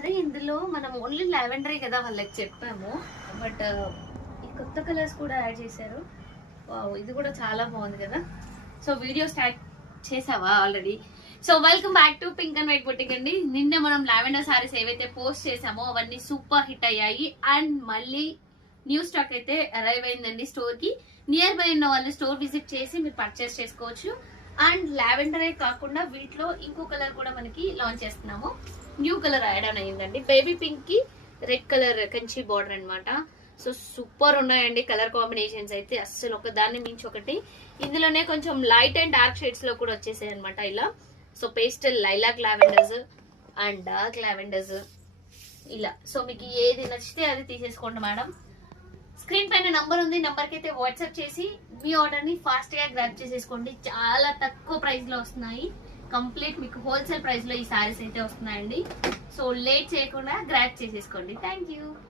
అదే ఇందులో మనం ఓన్లీ లావెండరే కదా వాళ్ళకి చెప్పాము, బట్ ఈ కొత్త కలర్స్ కూడా యాడ్ చేశారు. వావ్, ఇది కూడా చాలా బాగుంది కదా. సో వీడియో స్టార్ట్ చేసావా already? So welcome back to pink and white boutique అండి. నిన్న మనం లావెండర్ సారీస్ ఏవైతే పోస్ట్ చేసామో అవన్నీ సూపర్ హిట్ అయ్యాయి. అండ్ మళ్ళీ న్యూ స్టాక్ అయితే అరైవ్ అయిందండి స్టోర్ కి. నియర్ బై ఉన్న వాళ్ళు స్టోర్ విజిట్ చేసి మీరు పర్చేస్ చేసుకోవచ్చు. అండ్ లావెండరే కాకుండా వీటిలో ఇంకో కలర్ కూడా మనకి లాంచ్ చేస్తున్నాము. న్యూ కలర్ యాడ్ ఆన్ అయ్యిందండి. బేబీ పింక్ కి రెడ్ కలర్ కంచి బార్డర్ అన్నమాట. సో సూపర్ ఉన్నాయండి కలర్ కాంబినేషన్స్ అయితే, అస్సలు ఒక దాన్ని మించి ఒకటి. ఇందులోనే కొంచెం లైట్ అండ్ డార్క్ షేడ్స్ లో కూడా వచ్చేసాయి అనమాట ఇలా. So pastel lilac lavenders and dark lavenders ఇలా. సో మీకు ఏది నచ్చితే అది తీసేసుకోండి మేడం. స్క్రీన్ పైన నంబర్ ఉంది, నంబర్ కి అయితే వాట్సాప్ చేసి మీ ఆర్డర్ ని ఫాస్ట్ గా గ్రాబ్ చేసేసుకోండి. చాలా తక్కువ ప్రైస్ లో వస్తున్నాయి. కంప్లీట్ మీకు హోల్సేల్ ప్రైస్ లో ఈ సారీస్ అయితే వస్తున్నాయండి. సో లేట్ చేయకుండా గ్రాబ్ చేసేసుకోండి. Thank you.